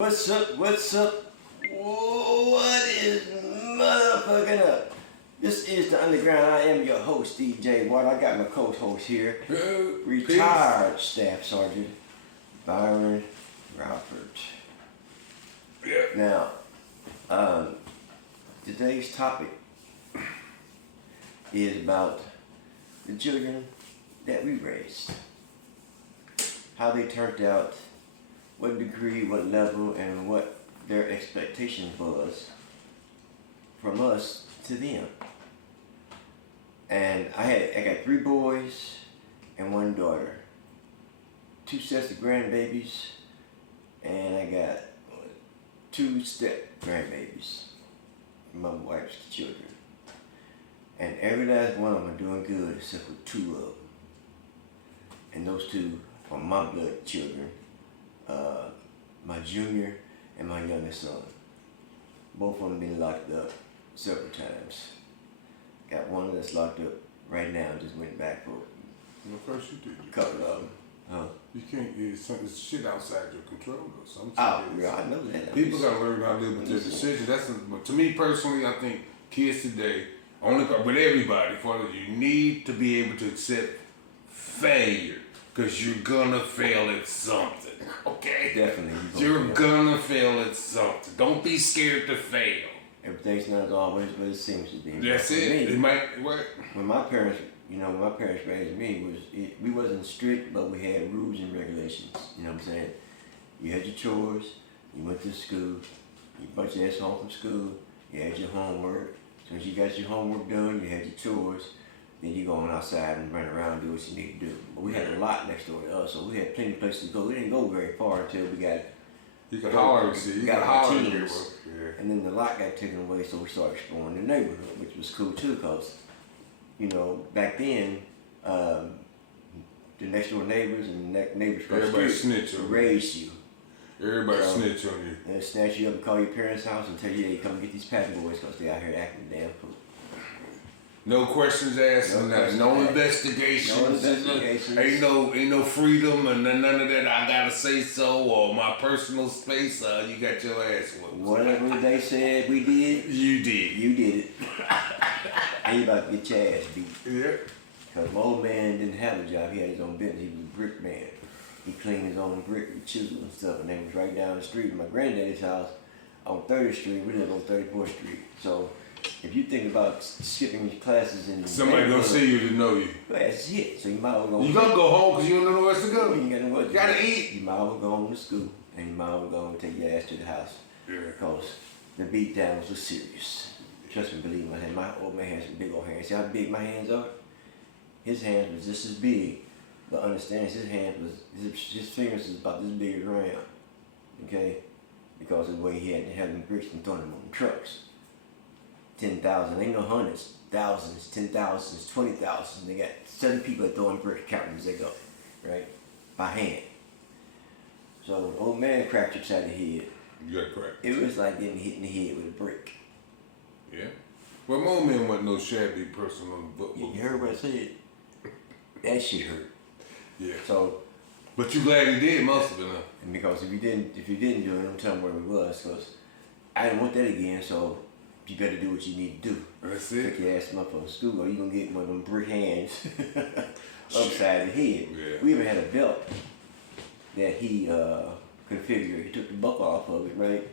What's up? What's up? What is motherfucking up? This is the Underground. I am your host, DJ Watt. I got my co-host here, retired Staff Sergeant Byron Robert. Yeah. Now, today's topic is about the children that we raised, how they turned out, what degree, what level, and what their expectation was from us to them. And I got 3 boys and 1 daughter, 2 sets of grandbabies, and I got 2 step grandbabies, my wife's children. And every last one of them are doing good except for 2 of them. And those 2 are my blood children. My junior and my youngest son. Both of them been locked up several times. Got one that's locked up right now, just went back for Of course you do. a couple of them. Huh? You can't it's shit outside your control or something. Oh, yeah, I know that. People gotta learn how to live with their decisions. To me personally, I think kids today, with everybody, you need to be able to accept failure. Because you're gonna fail at something, okay? Definitely. You're gonna fail at something. Don't be scared to fail. Everything's not always what it seems to be. That's it. It might work. When my parents, when my parents raised me, we wasn't strict, but we had rules and regulations. You know what I'm saying? You had your chores, you went to school, you brought your ass home from school, you had your homework. As soon as you got your homework done, you had your chores. Then you go on outside and run around and do what you need to do. But we had a lot next door to us, so we had plenty of places to go. We didn't go very far until we got our teens. And then the lot got taken away, so we started exploring the neighborhood, which was cool too, because, back then, the next door neighbors and the neighbors raised you. Everybody snitch on you. And snatch you up and call your parents' house and tell you, hey, come get these pappy boys, because they out here acting damn fool. No questions asked, no investigations. Ain't no freedom and none of that. I gotta say so or my personal space. You got your ass whooped. Whatever they said we did, you did. You did it. And you about to get your ass beat. Yeah. Because my old man didn't have a job. He had his own business. He was a brick man. He cleaned his own brick with chisels and stuff. And they was right down the street. My granddaddy's house on 30th Street. We live on 34th Street. So if you think about skipping classes in somebody gonna see you to know you. That's it. So you might as well go. You gonna go home because you don't know nowhere else to go. You ain't got nowhere to go. You gotta eat. You might as well go home to school, and you might as well go and take your ass to the house. Yeah. Because the beat downs was serious. Trust me, believe me. My old man had some big old hands. See how big my hands are? His hands was just as big, but understand his fingers was about this big around. Okay, because of the way he had to have them bricks and throw them on the trucks. 10,000, ain't no hundreds, thousands, 10,000s, 20,000. They got 7 people that throwing bricks, counting as they go, right? By hand. So the old man cracked upside the head. You got cracked. It was like getting hit in the head with a brick. Yeah. Well, my old man wasn't no shabby person on the book. You heard what I said? That shit hurt. Yeah. So. But you glad he did most of it, huh? And because if you didn't do it, don't tell him where we was, because I didn't want that again. So. You better do what you need to do. That's it. Take your ass up from school, or you gonna get one of them brick hands upside the head. Yeah. We even had a belt that he configured. He took the buckle off of it, right?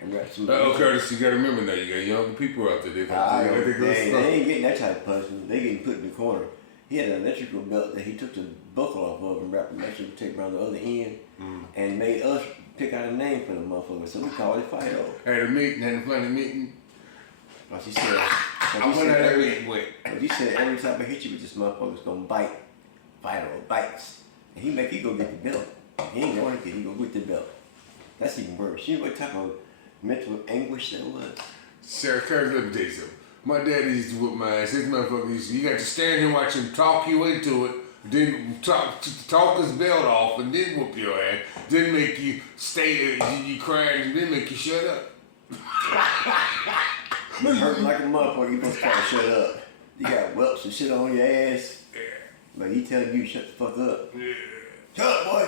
And wrapped some. Curtis, you gotta remember now. You got younger people out there. They ain't getting that type of punishment. They getting put in the corner. He had an electrical belt that he took the buckle off of and wrapped the electrical tape around the other end, and made us pick out a name for the motherfucker. So we called it Fido. Had a funny meeting. But she said, every time I hit you with this motherfucker's gonna bite. Vital bites. And he make you go get the belt. He ain't going to get, he go get the belt. That's even worse. You know what type of mental anguish that was? Sarah Curry, let me tell you something. My daddy used to whoop my ass. This motherfucker you got to stand here and watch him talk you into it, then talk his belt off, and then whoop your ass, then make you stay there, you crying, and then make you shut up. You hurt like a motherfucker, you supposed to try to shut up. You got whelps and shit on your ass. Yeah. But he telling you to shut the fuck up. Yeah. Shut up, boy.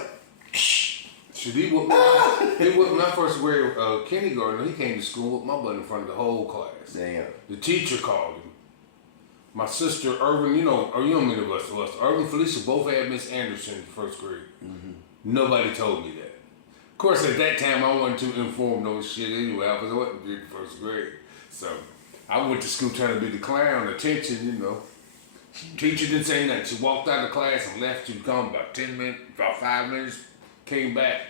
Shit, he whooped my first grade kindergarten. He came to school with my butt in front of the whole class. Damn. The teacher called him. My sister, Irvin, you don't mean the rest of us. Irvin and Felicia both had Miss Anderson in first grade. Mm-hmm. Nobody told me that. Of course, at that time, I wasn't too informed on shit anyway. I wasn't in first grade. So I went to school trying to be the clown, attention, you know. Teacher didn't say nothing. She walked out of class and left. She was gone about 10 minutes, about 5 minutes, came back.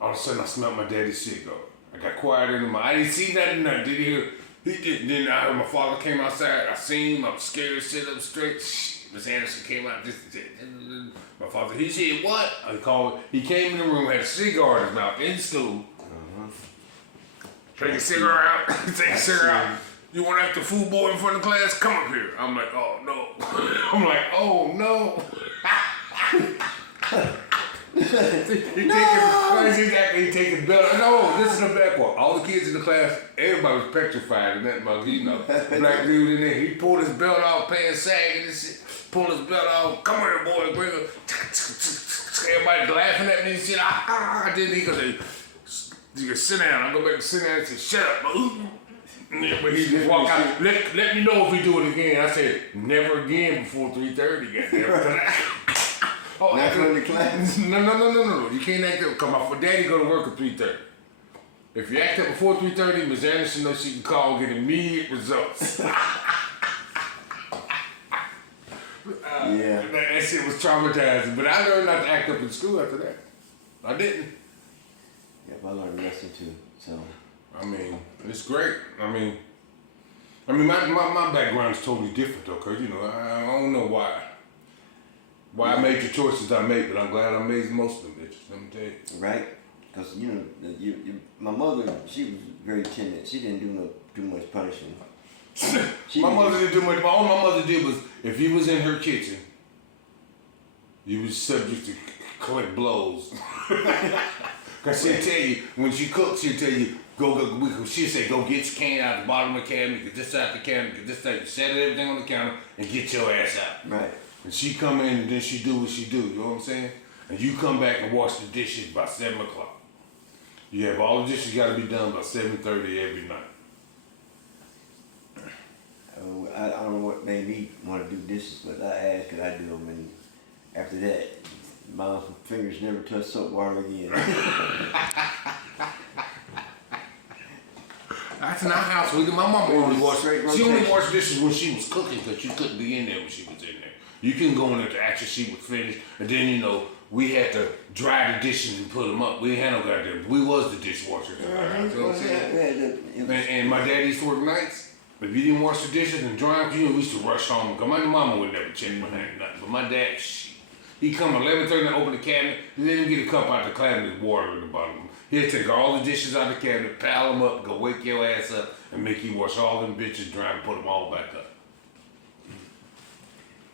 All of a sudden, I smelled my daddy's cigar. I got quiet in my. I didn't see nothing. I didn't hear. Then I heard my father came outside. I seen him. I'm scared. Sit up straight. Miss Anderson came out. My father. He said, "What?" I called. He came in the room, had a cigar in his mouth in school. Take a cigar out. Take a cigar out. You want to act the fool boy in front of class? Come up here. I'm like, oh no. I'm like, oh no. He taking belt. No, this is the back part. All the kids in the class, everybody was petrified in that mug, you know. Black dude in there, he pulled his belt off, pants sagging and shit. Pulled his belt off. Come here, boy, bring it. Everybody laughing at me and shit. Then he goes, you can sit down. I go back and sit down and say, shut up. But he just walk out. Let me know if we do it again. I said, never again before 3:30. Goddamn. Oh, not from the class? No. You can't act up. Come on, for daddy go to work at 3:30. If you act up before 3:30, Miss Anderson knows she can call and get immediate results. Yeah. That shit was traumatizing. But I learned not to act up in school after that. I didn't. Yeah, I learned a lesson too. So. I mean, it's great. I mean, my background is totally different though, cause you know I don't know why I made the choices I made, but I'm glad I made most of them bitches. Let me tell you. Right, because you know, my mother, she was very timid. She didn't do too much punishing. My mother didn't do much. All my mother did was, if you was in her kitchen, you was subject to collect blows. Cause she'll tell you when she cooks, she'll tell you. She'll say, go get your can out the bottom of the cabinet, get this out the cabinet, get this out, set everything on the counter, and get your ass out. Right. And she come in and then she do what she do, you know what I'm saying? And you come back and wash the dishes by 7 o'clock. You have all the dishes gotta be done by 7:30 every night. I don't know what made me want to do dishes, but I asked could I do them, and after that, my fingers never touched soap water again. That's in our house. My mama only washed. She only washed dishes when she was cooking because she couldn't be in there when she was in there. You couldn't go in there after she was finished, and then you know we had to dry the dishes and put them up. We didn't have no goddamn. We was the dishwashers in our house. You know what I'm saying? And my dad used to work nights. If you didn't wash the dishes and dry them, you know we used to rush home. Cause my mama would never check behind nothing, but my dad, he come 11:30 and open the cabinet, and then get a cup out the cabinet with water in the bottom. He'll take all the dishes out of the cabinet, pile them up, go wake your ass up, and make you wash all them bitches dry and put them all back up.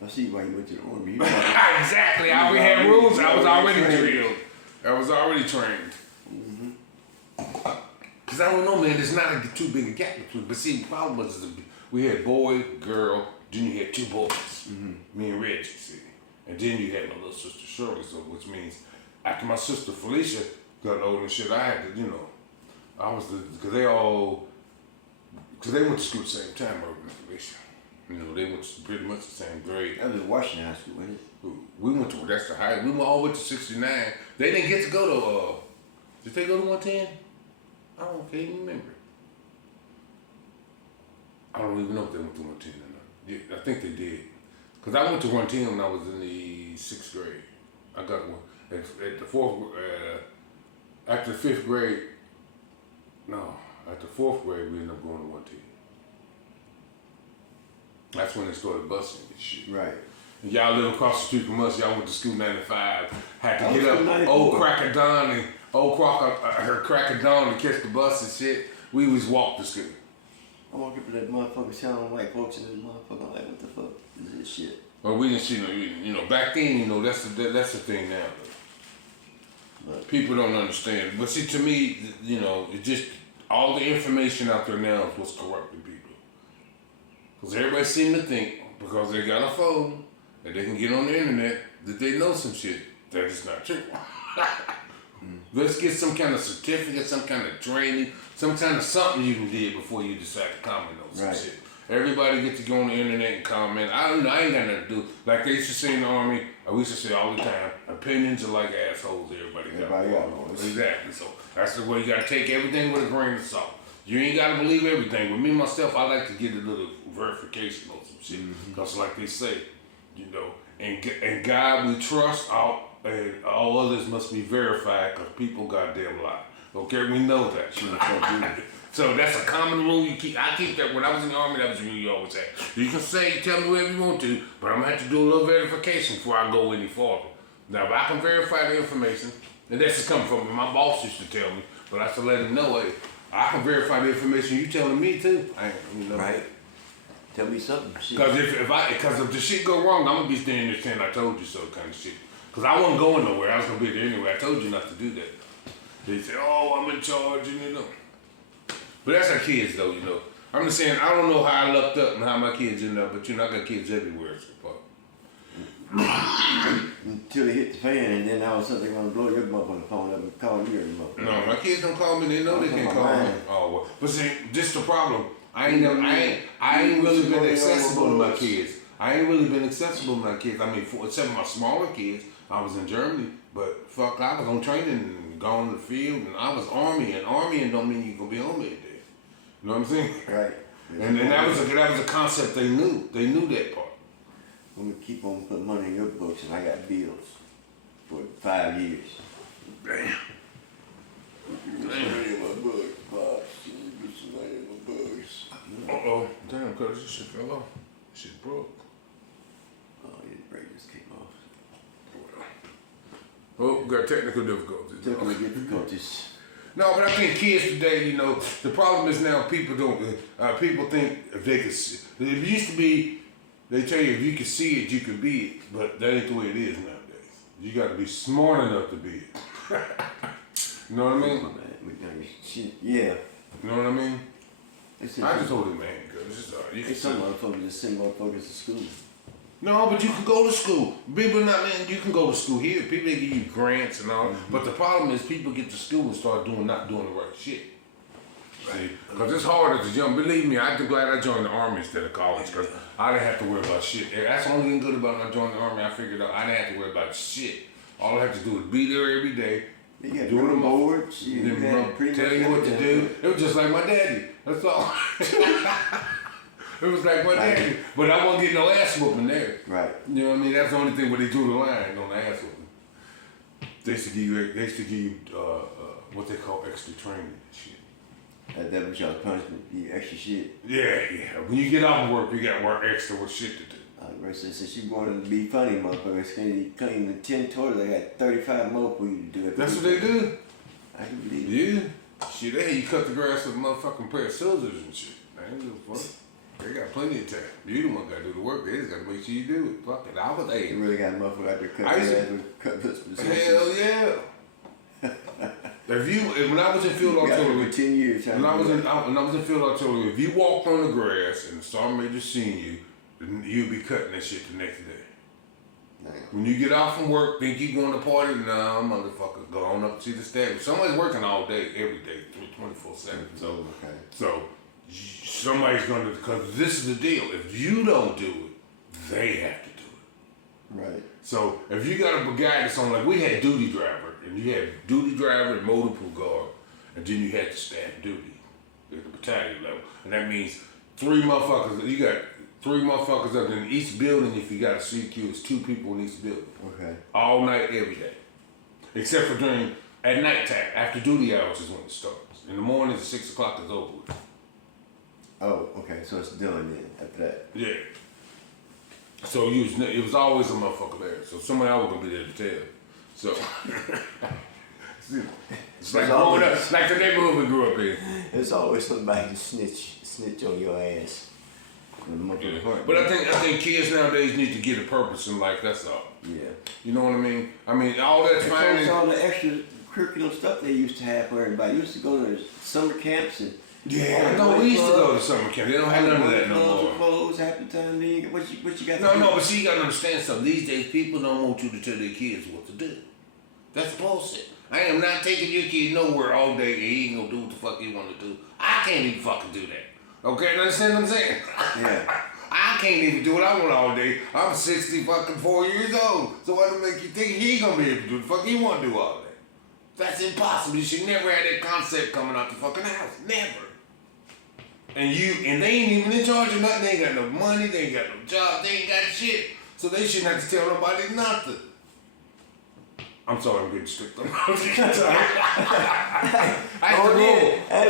I see why you went to the army. Exactly. I already had rules. I was already drilled. I was already trained. Cause I don't know, man. There's not too big a gap between. But see, the problem was we had boy, girl. Then you had 2 boys. Me and Reggie. See, and then you had my little sister Shirley. So which means after my sister Felicia got older and shit, I had to, you know, because they went to school at the same time, Urban and Felicia. You know, they went to pretty much the same grade. That was Washington High School, wasn't it? We went to, that's the high, we all went to 69. They didn't get to go to, did they go to 110? I can't even remember. I don't even know if they went to 110 or not. Yeah, I think they did. Because I went to 110 when I was in the 6th grade. I got one. At the 4th, after the 5th grade, at the 4th grade, we ended up going to 110. That's when they started busing and shit. Right. And y'all live across the street from us. Y'all went to school 95. Had to get up old crack of dawn and her crack of dawn to catch the bus and shit. We was walk to school. I walk up to that motherfucker sounding white folks and this motherfucker like, what the fuck is this shit? Well, we didn't see you know, back then, you know, that's the thing now. But people don't understand. But see, to me, you know, it just, all the information out there now is what's corrupting people. Because everybody seems to think, because they got a phone, and they can get on the internet, that they know some shit. That is not true. Let's get some kind of certificate, some kind of training, some kind of something you can do before you decide to comment on some shit. Everybody get to go on the internet and comment. I ain't got nothing to do. Like they used to say in the Army, we used to say all the time, opinions are like assholes. Everybody got those. Exactly. So that's the way you gotta take everything with a grain of salt. You ain't gotta believe everything. But me myself, I like to get a little verification on some shit. Cause like they say, you know, and God we trust, and all others must be verified because people goddamn lie. Okay, we know that. So that's a common rule you keep. I keep that when I was in the Army. That was the rule you always had. You can tell me whatever you want to, but I'm gonna have to do a little verification before I go any farther. Now, if I can verify the information, and that's just coming from me. My boss used to tell me, but I used to let him know, hey, I can verify the information you telling me too. Right. Tell me something. Because if the shit go wrong, I'm gonna be standing there saying I told you so kind of shit. Because I wasn't going nowhere. I was gonna be there anyway. I told you not to do that. They said, oh, I'm in charge, and you know. But that's our kids, though, you know. I'm just saying, I don't know how I lucked up and how my kids end up, but you know, I got kids everywhere. So until they hit the fan, and then all of a sudden they're gonna blow your up on the phone up and call you every month. No, my kids don't call me. They know they can't call me. Oh, well. But see, this the problem. I ain't really been accessible to my kids. I ain't really been accessible to my kids. I mean, except for my smaller kids. I was in Germany, but fuck, I was on training and gone to the field, and I was Army, and Army don't mean you gonna be Army every day. You know what I'm saying? Right. And that was a concept they knew. They knew that part. I'm gonna keep on putting money in your books, and I got bills for 5 years. Damn. Get some money in my books, Pops. Get some money in my books. Uh-oh. Damn, cuz this shit fell off. This shit broke. Oh, yeah, the brake just came off. Oh, we got technical difficulties. Technical difficulties. No, but I think kids today, you know, the problem is now people think if they could see. It used to be, they tell you if you can see it, you can be it. But that ain't the way it is nowadays. You got to be smart enough to be it. You know what I mean? Yeah. You know what I mean? I just told it, man, because it's some motherfuckers just send motherfuckers to school. No, but you can go to school. People not letting you can go to school here. People give you grants and all. But the problem is people get to school and start not doing the right shit. Right. Because it's harder to jump. Believe me, I'm glad I joined the Army instead of college because I didn't have to worry about shit. That's the only thing good about not joining the Army. I figured out I didn't have to worry about shit. All I have to do is be there every day. Yeah, do the boards. Tell you what to do. It was just like my daddy. That's all. It was like my daddy. But I wasn't getting no ass whooping there. Right. You know what I mean? That's the only thing where they drew the line on the ass whooping. They used to give you what they call extra training and shit. That was your punishment, the extra shit. Yeah. When you get off of work, you got work extra with shit to do. Since you wanted to be funny, motherfuckers, clean the 10 toilets, they got 35 more for you to do it. That's what they do. I can believe it. Yeah. Shit, they had you cut the grass with a motherfucking pair of scissors and shit. I ain't give a fuck. They got plenty of time. You the one got to do the work. They just got to make sure you do it. Fuck it. I was A. You really got a motherfucker out there cut grass with cut this. Hell yeah. When I was in field artillery, 10 years. When I was in field artillery, if you walked on the grass and the sergeant major seen you, then you'd be cutting that shit the next day. Damn. When you get off from work, think you going to party? Nah, motherfucker, go on up to the staff. Somebody's working all day, every day, 24/7. So somebody's going to, because this is the deal. If you don't do it, they have to do it. Right. So if you got a guy that's on, like we had duty driver, and you had duty driver and motor pool guard, and then you had the staff duty at the battalion level. And that means 3 motherfuckers, you got 3 motherfuckers up in each building. If you got a CQ, it's 2 people in each building. Okay. All night, every day. Except for at nighttime, after duty hours is when it starts. In the mornings at 6 o'clock is over with. Oh, okay, so it's done then after that. Yeah. So it was always a motherfucker there. So somebody else was gonna be there to tell. So it's like growing up, like the neighborhood we grew up in. There's always somebody to snitch on your ass. Yeah. But I think kids nowadays need to get a purpose in life. That's all. Yeah. You know what I mean? I mean, all that's fine. It's all the extra curriculum stuff they used to have for everybody. You used to go to summer camps and. Yeah, no, we used to go to summer camp. They don't have none of that no more. Clothes, happy time. What you got? No, but see, you gotta understand something. These days, people don't want you to tell their kids what to do. That's bullshit. I am not taking your kid nowhere all day and he ain't gonna do what the fuck he wanna do. I can't even fucking do that. Okay, understand what I'm saying? Yeah. I can't even do what I want all day. I'm 64 years old. So what make you think he gonna be able to do the fuck he wanna do all day? That's impossible. You should never have that concept coming out the fucking house. Never. And they ain't even in charge of nothing. They ain't got no money, they ain't got no job, they ain't got shit. So they shouldn't have to tell nobody nothing. I'm sorry, I'm getting strict. I'm Hey,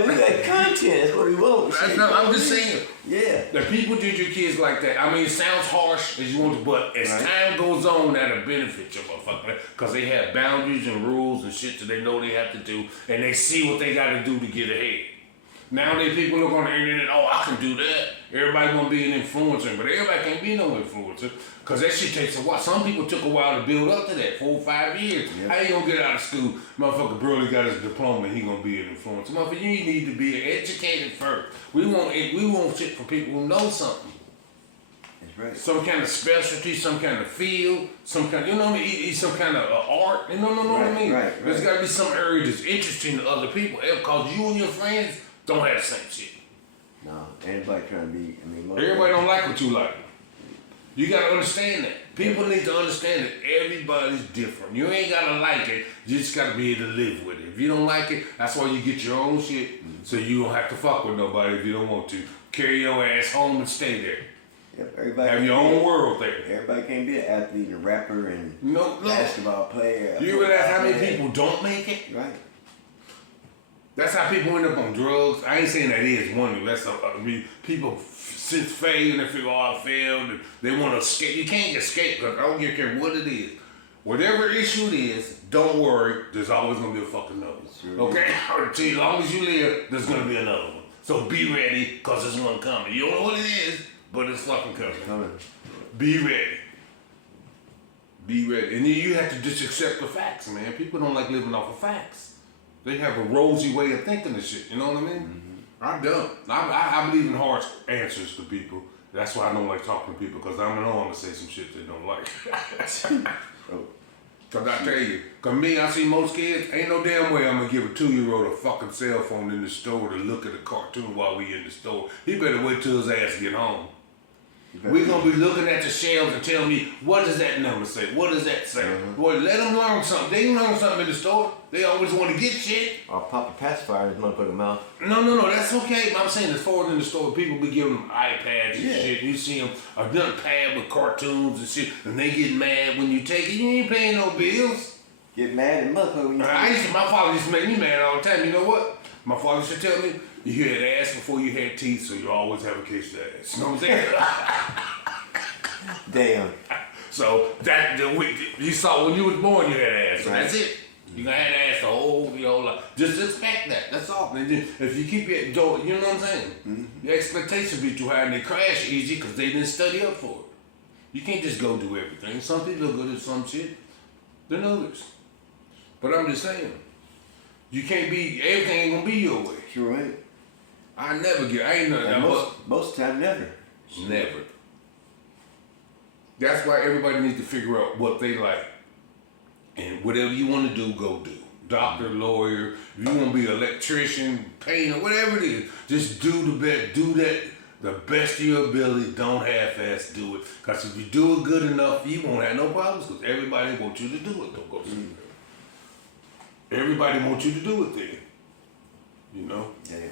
we got content. That's what we want. I'm just saying. Yeah. The people treat your kids like that. I mean, it sounds harsh as you want to, but as time goes on, that'll benefit your motherfucker. Because they have boundaries and rules and shit that they know they have to do, and they see what they got to do to get ahead. Nowadays, people look on the internet, oh, I can do that. Everybody gonna be an influencer, but everybody can't be no influencer, because that shit takes a while. Some people took a while to build up to that, 4 or 5 years. Yep. How you gonna get out of school? Motherfucker barely got his diploma, he gonna be an influencer. Motherfucker, you need to be educated first. We want shit for people who know something. That's right. Some kind of specialty, some kind of field, some kind, you know what I mean? Some kind of art, you know what I mean? Right. There's gotta be some area that's interesting to other people, because you and your friends don't have the same shit. No, everybody trying to be, Everybody don't like what you like. You gotta understand that. People need to understand that everybody's different. You ain't gotta like it, you just gotta be able to live with it. If you don't like it, that's why you get your own shit, so you don't have to fuck with nobody if you don't want to. Carry your ass home and stay there. Yep, everybody have your own world there. Everybody can't be an athlete, a rapper, and no. basketball player. You realize how many people don't make it? Right. That's how people end up on drugs. I ain't saying that is one of them. That's people since failed and they figure, oh, I failed, and they want to escape. You can't escape, because I don't care what it is. Whatever issue it is, don't worry. There's always gonna be a fucking another one. Okay? As long as you live, there's gonna be another one. So be ready, because there's one coming. You don't know what it is, but it's fucking coming. Be ready. Be ready. And then you have to just accept the facts, man. People don't like living off of facts. They have a rosy way of thinking of shit, you know what I mean? I don't. I believe in harsh answers to people. That's why I don't like talking to people, because I know I'm gonna say some shit they don't like. Cause I tell you, cause me, I see most kids, ain't no damn way I'm gonna give a 2-year-old a fucking cell phone in the store to look at a cartoon while we in the store. He better wait till his ass get home. We're gonna be looking at the shelves and telling me, what does that number say? What does that say? Boy, let them learn something. They can learn something in the store. They always want to get shit. Or pop a pacifier in his motherfucking mouth. No, that's okay. I'm saying as far as in the store, people be giving them iPads and shit. You see them, another pad with cartoons and shit, and they get mad when you take it. You ain't paying no bills. Get mad at motherfucker when you my father used to make me mad all the time. You know what? My father used to tell me, you had ass before you had teeth, so you always have a case of ass. You know what I'm saying? Damn. So you saw when you was born, you had ass. So that's it. You gonna have ass the whole life. Just expect that. That's all. And then if you keep it, you know what I'm saying? Your expectations be too high and they crash easy because they didn't study up for it. You can't just go do everything. Some people are good at some shit than others. But I'm just saying, you can't be, everything ain't gonna be your way. Sure right. I ain't nothing. Most of the time, never. Never. That's why everybody needs to figure out what they like. And whatever you want to do, go do. Doctor, lawyer, if you want to be an electrician, painter, whatever it is, just do the best. Do that the best of your ability. Don't half-ass do it. Because if you do it good enough, you won't have no problems, because everybody wants you to do it. Don't go somewhere. Everybody wants you to do it then. You know? Yeah.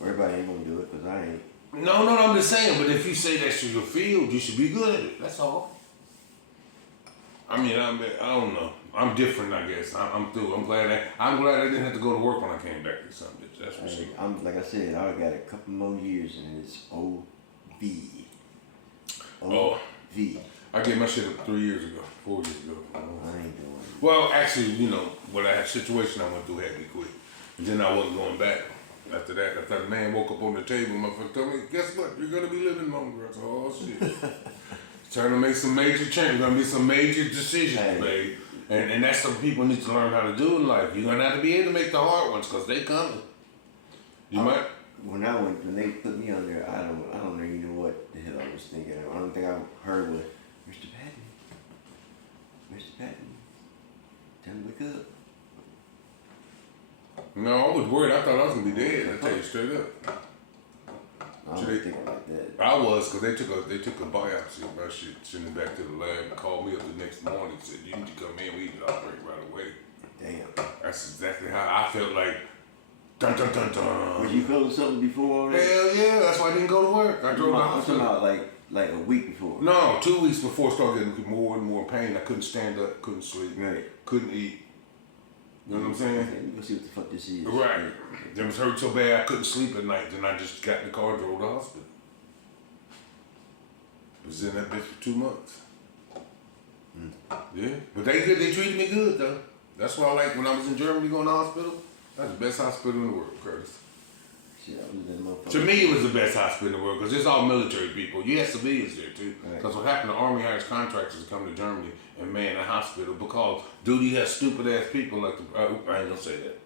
Everybody ain't gonna do it, because I ain't. No, I'm just saying, but if you say that's your field, you should be good at it. That's all. I don't know. I'm different, I guess. I'm through. I'm glad I didn't have to go to work when I came back or something. That's for sure. I'm like I said, I got a couple more years and it's OV. OV. I gave my shit up 4 years ago. I ain't doing it. Well, actually, what I had situation I went through had me quit. And then I wasn't going back. After that, after the man woke up on the table, motherfucker told me, guess what? You're gonna be living longer. I said, oh shit. Trying to make some major change. Gonna be some major decisions made. And that's something people need to learn how to do in life. You're gonna have to be able to make the hard ones, because they coming. When they put me on there, I don't even know what the hell I was thinking. The only thing I heard was, Mr. Patton, time to wake up. No, I was worried. I thought I was gonna be dead. I tell you straight up. I don't think like that. I was, cause they took a biopsy of my shit, sent it back to the lab, and called me up the next morning, said you need to come in, we need to operate right away. Damn. That's exactly how I felt like. Dun dun dun dun. Was you feeling something before already? Hell yeah, that's why I didn't go to work. I drove to the I'm talking hospital. about like a week before. No, 2 weeks before I started getting more and more pain. I couldn't stand up, couldn't sleep, Right. couldn't eat. You know what I'm saying? Okay, we gonna see what the fuck this is. Right. It was hurt so bad I couldn't sleep at night. Then I just got in the car and drove to the hospital. Was in that bitch for 2 months. Yeah, but they treated me good though. That's why I like when I was in Germany going to the hospital. That's the best hospital in the world, Curtis. Shit, I was that motherfucker. To me, it was the best hospital in the world because it's all military people. You had civilians there too. Because what happened, the Army hires contractors to come to Germany and man the hospital because do you have stupid ass people like the, I ain't gonna say that.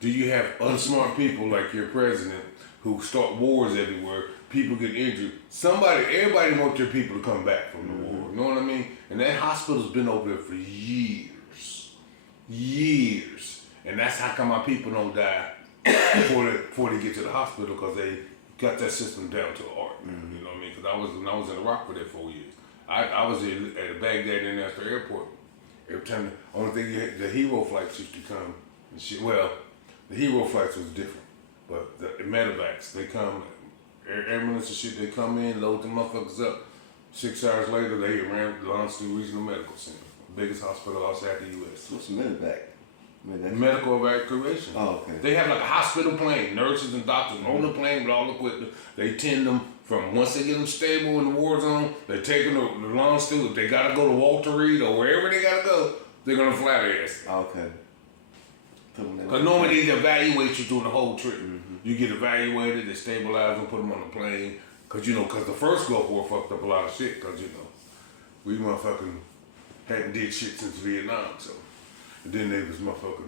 Do you have unsmart people like your president who start wars everywhere? People get injured. Everybody wants their people to come back from the war. You know what I mean? And that hospital's been over there for years. And that's how come our people don't die before they get to the hospital because they got that system down to art. You know what I mean? Because when I was in Iraq for that 4 years, I was at Baghdad International Airport. Every time, the only thing the hero flights used to come and shit. Well, the hero flights was different, but the medevacs they come, ambulance and shit. They come in, load the motherfuckers up. 6 hours later, they ran launched the regional medical center, biggest hospital outside the U.S. What's the medevac? Medical evacuation. Oh, okay. They have like a hospital plane, nurses and doctors on the plane with all the equipment. They tend them from once they get them stable in the war zone, they take them to the launch to. If they gotta go to Walter Reed or wherever they gotta go, they're gonna fly their ass. Oh, okay. Because normally they evaluate you during the whole trip. You get evaluated, they stabilize them, put them on the plane. Because the first Gulf War fucked up a lot of shit. Because, we motherfucking hadn't did shit since Vietnam. So, and then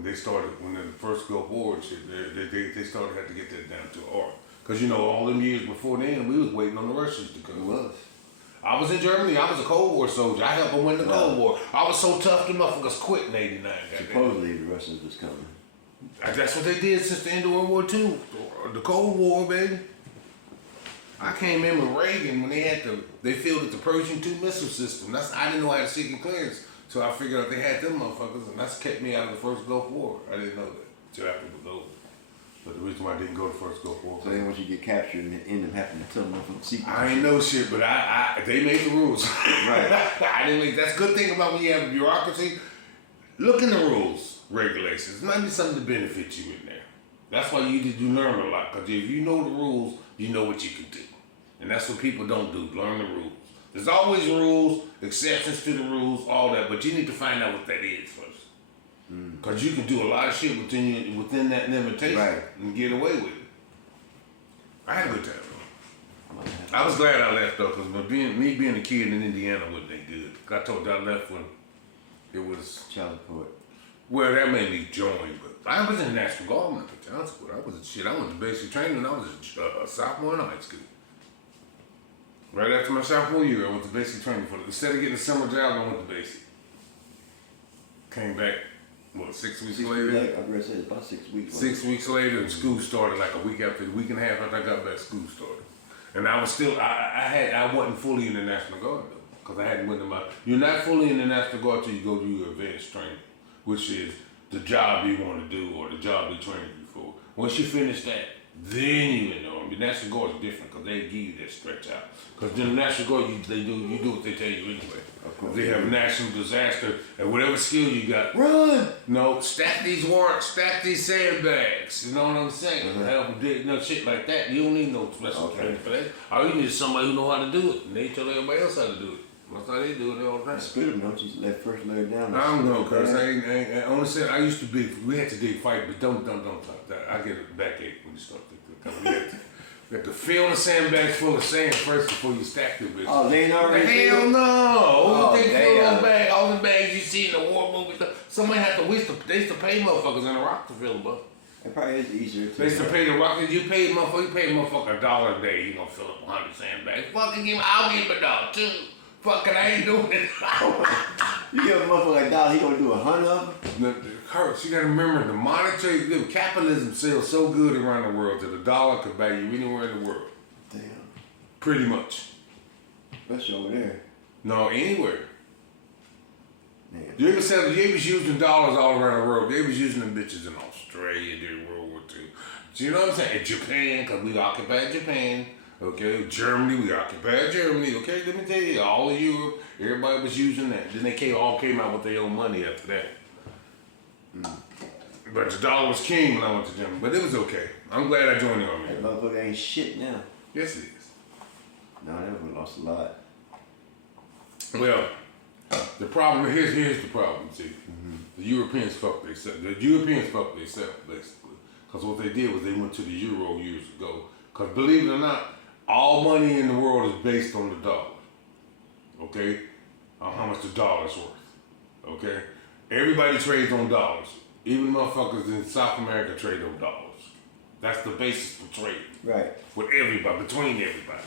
they started, when the first Gulf War and shit, they started had to get that down to art. Because, all them years before then, we was waiting on the Russians to come. It was. I was in Germany. I was a Cold War soldier. I helped them win the Cold War. I was so tough, the motherfuckers quit in '89. Supposedly the Russians was coming. That's what they did since the end of World War II. The Cold War, baby. I came in with Reagan when they fielded the Pershing II missile system. I didn't know I had a secret clearance. So I figured out they had them motherfuckers, and that's kept me out of the first Gulf War. I didn't know that until after it was over. But the reason why I didn't go to the first Gulf War. So then once you get captured and end up having to tell them from secret. I ain't know shit, but they made the rules. Right. I didn't make. That's a good thing about when you have a bureaucracy. Look in the rules, regulations. It might be something to benefit you in there. That's why you learn a lot. Because if you know the rules, you know what you can do. And that's what people don't do. Learn the rules. There's always rules, exceptions to the rules, all that. But you need to find out what that is first. Because you can do a lot of shit within that limitation and get away with it. I had a good time. I was glad I left though, because me being a kid in Indiana wasn't that good. I told you I left when it was child support. Well, that made me join, but I was in the National Guard when I put child support. I went to basic training when I was a sophomore in high school. Right after my sophomore year, I went to basic training for it. Instead of getting a summer job, I went to basic. Came back, 6 weeks later? I was going to say it's about 6 weeks. 6 weeks later, and school started like a week and a half after I got back, school started. And I was still, I wasn't fully in the National Guard though, because I hadn't went to you're not fully in the National Guard till you go do your advanced training, which is the job you want to do or the job they trained you for. Once you finish that, then you in the Army. National Guard is different because they give you that stretch out. Because in the National Guard, you do what they tell you anyway. They have national disaster, and whatever skill you got, run! No, stack these warrants, stack these sandbags. You know what I'm saying? Help them dig, shit like that. You don't need no special training for that. All you need is somebody who know how to do it, and they tell everybody else how to do it. That's how they do it all the time. Spit them, don't you? Let first lay it down. I don't know, cause I only said I used to be. We had to dig fight, but don't talk that. I get a backache when you start thinking. We had to fill the sandbags full of sand first before you stack the bitch. Oh, they ain't already. Hell no! Oh, They fill those bags, all the bags you see in the war movies. Somebody had to. They used to pay motherfuckers in Iraq to fill them up. It probably is easier. They used to pay the rockets. You pay a motherfucker $1 a day. You gonna fill up 100 sandbags? Fucking I'll give him $1 too. Fucking I ain't doing it. You give a motherfucker $1, he gonna do 100 of them? Kurt, you gotta remember the monetary capitalism sells so good around the world that $1 could buy you anywhere in the world. Damn. Pretty much. Especially over there. No, anywhere. Man. You ever said they was using dollars all around the world? They was using them bitches in Australia during World War II. Do you know what I'm saying? Japan, because we occupied Japan. Okay, Germany, we occupied Germany. Okay, let me tell you, all of Europe, everybody was using that. Then they all came out with their own money after that. But the dollar was king when I went to Germany. But it was okay. I'm glad I joined the army. That motherfucker ain't shit now. Yes, it is. No, I never lost a lot. Well, the problem here's the problem. See, the Europeans fucked themselves. The Europeans fucked themselves basically, because what they did was they went to the euro years ago. Because believe it or not, all money in the world is based on the dollar. Okay, on how much the dollar's worth. Okay, everybody trades on dollars. Even motherfuckers in South America trade on dollars. That's the basis for trade. Right. With everybody, between everybody.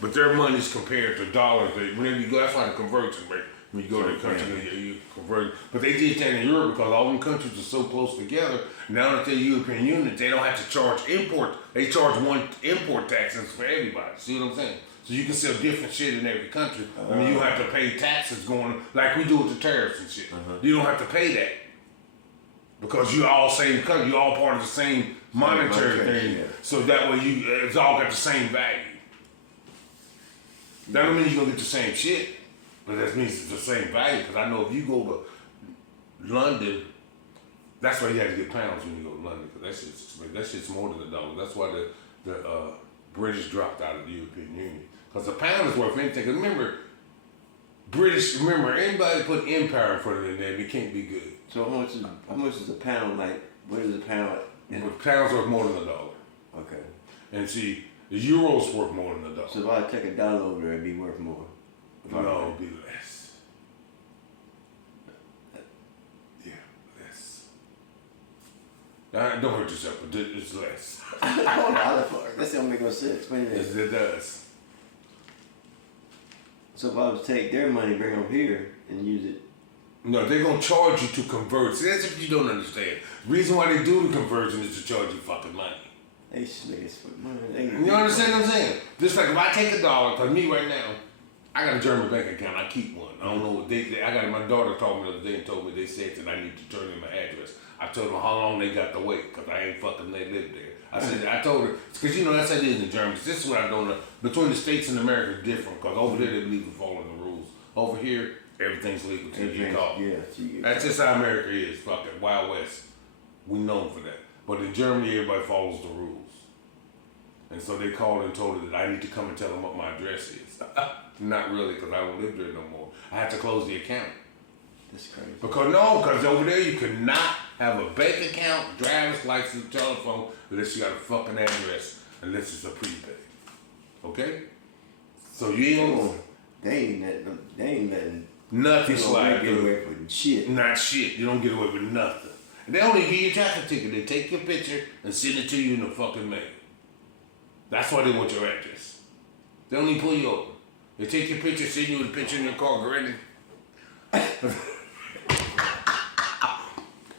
But their money's compared to dollars. Whenever you go, that's why the conversion rate. When you go to the country, you convert. But they did that in Europe because all them countries are so close together. Now that they're European Union, they don't have to charge import. They charge one import taxes for everybody. See what I'm saying? So you can sell different shit in every country. I mean, you don't have to pay taxes going like we do with the tariffs and shit. You don't have to pay that because you're all same country. You're all part of the same monetary thing. Yeah. So that way it's all got the same value. That don't mean you're gonna get the same shit. But that means it's the same value, because I know if you go to London, that's why you have to get pounds when you go to London, because that shit's more than $1. That's why the British dropped out of the European Union. Because the pound is worth anything. Because remember, anybody put empire in front of it, then it can't be good. So how much is a pound like? What is a pound? But pounds worth more than $1. Okay. And see, the euro's worth more than $1. So if I take $1 over there, it'd be worth more. No, it'd be less. Yeah, less. Don't hurt yourself, but it's less. That don't make no sense. Explain that. Yes, it does. So if I was to take their money, bring it over here, and use it. No, they're gonna charge you to convert. See, that's what you don't understand. The reason why they do the conversion is to charge you fucking money. They just make us fucking money. You understand what I'm saying? Just like if I take $1, cause me right now, I got a German bank account. I keep one. I don't know what I got. My daughter called me the other day and told me they said that I need to turn in my address. I told them how long they got to wait because I ain't fucking they live there. I told her because that's how it is in Germany. This is what I don't know. Between the states and America is different because over there they believe in following the rules. Over here everything's legal till you get caught. Yeah, that's just how America is. Fucking Wild West. We known for that. But in Germany everybody follows the rules. And so they called and told her that I need to come and tell them what my address is. Not really, because I don't live there no more. I had to close the account. That's crazy. Because over there you could not have a bank account, driver's license, telephone, unless you got a fucking address, unless it's a prepaid. Okay? So you ain't They ain't letting nothing slide get away with shit. Not shit. You don't get away with nothing. And they only give you a traffic ticket. They take your picture and send it to you in the fucking mail. That's why they want your address. They only pull you over. They take your picture, send you the picture in your car, ready.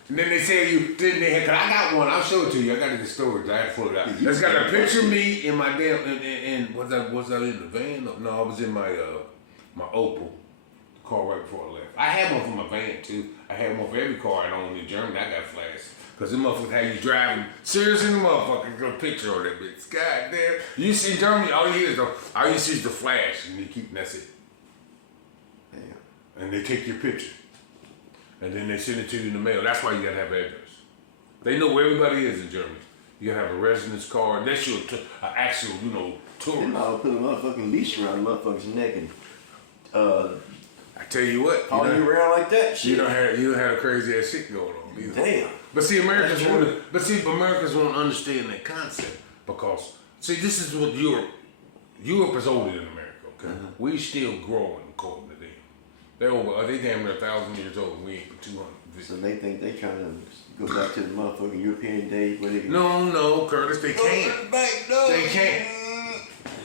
And then they say cause I got one, I'll show it to you. I got it in the storage, I had to pull it out. It's got a picture of me in my damn, was I in the van? No, I was in my Opel, the car right before I left. I had one for my van too. I had one for every car I owned in Germany. I got flashed. Cause the motherfuckers had you driving. Seriously, the motherfucker got a picture of that bitch. God damn. You see Germany, all you see is the flash, and that's it. Damn. And they take your picture, and then they send it to you in the mail. That's why you gotta have an address. They know where everybody is in Germany. You gotta have a residence card. That's your actual, tourist. They might put a motherfucking leash around the motherfucker's neck and I tell you what, follow you around like that shit. You don't have a crazy ass shit going on either. Damn. But see, Americans won't understand that concept because this is what Europe is older than America. Okay, we still growing according to them. They damn near 1,000 years old. We ain't but 200. So they think they trying to go back to the motherfucking European days where they can. No, Curtis, they can't. They can't.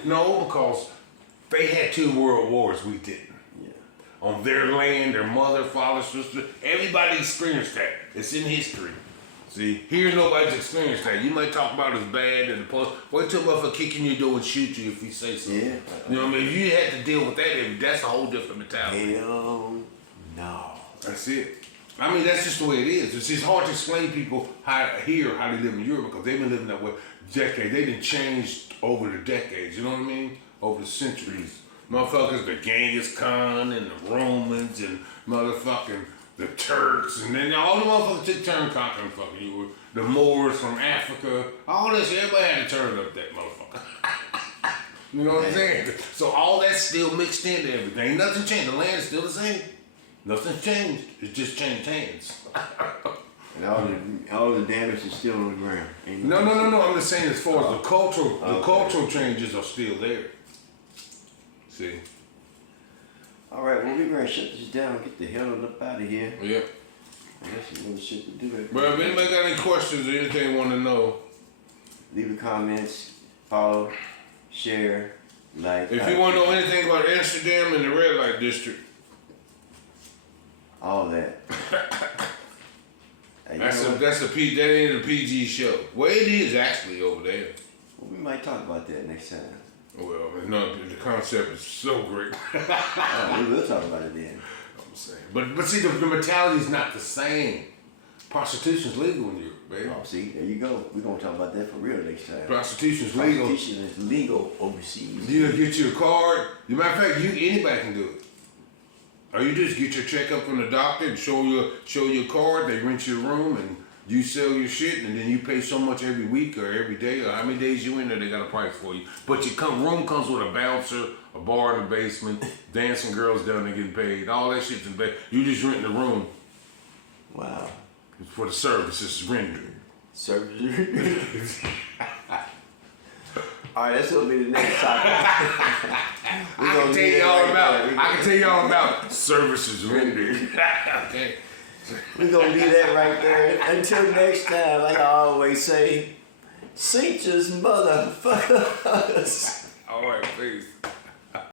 No, because they had 2 world wars. We didn't. Yeah. on their land, their mother, father, sister. Everybody experienced that. It's in history. See, here nobody's experienced that. You might talk about as bad as the post. Wait till a motherfucker kick in your door and shoot you if you say something. Yeah. You know what I mean? If you had to deal with that, that's a whole different mentality. Hell no. That's it. I mean, that's just the way it is. It's just hard to explain to people how they live in Europe because they've been living that way decades. They didn't change over the decades. You know what I mean? Over the centuries. Motherfuckers, the Genghis Khan and the Romans and motherfucking the Turks, and then all the motherfuckers took turn conquering fucking you. The Moors from Africa, all this, everybody had to turn up that motherfucker. You know what I'm saying? So all that's still mixed into everything. Nothing changed. The land is still the same. Nothing's changed. It's just changed hands. And all the damage is still on the ground. No. I'm just saying as far as the cultural changes are still there. See? All right, well, we're going to shut this down and get the hell up out of here. Yeah. I got some other shit to do. But if anybody got any questions or anything you want to know, leave the comments, follow, share, like. If you want to know anything about Amsterdam and the red light district, all that. that ain't a PG show. Well, it is actually over there. Well, we might talk about that next time. Well, no, the concept is so great. We will talk about it then. I'm saying, but see, the mentality is not the same. Prostitution's legal in Europe, baby. Oh, see, there you go. We're gonna talk about that for real next time. Prostitution's legal. Prostitution is legal overseas. You get your card. As a matter of fact, anybody can do it. Or you just get your checkup from the doctor and show your card. They rent your room and you sell your shit, and then you pay so much every week or every day or how many days you in there. They got a price for you. But your room comes with a bouncer, a bar in the basement, dancing girls down there getting paid. All that shit's in bed. You just rent the room. Wow. For the services rendered. Services. All right, that's gonna be the next topic. I can tell you all about services rendered. Okay. We're gonna leave that right there. Until next time, like I always say, Saints motherfuckers. All right, peace.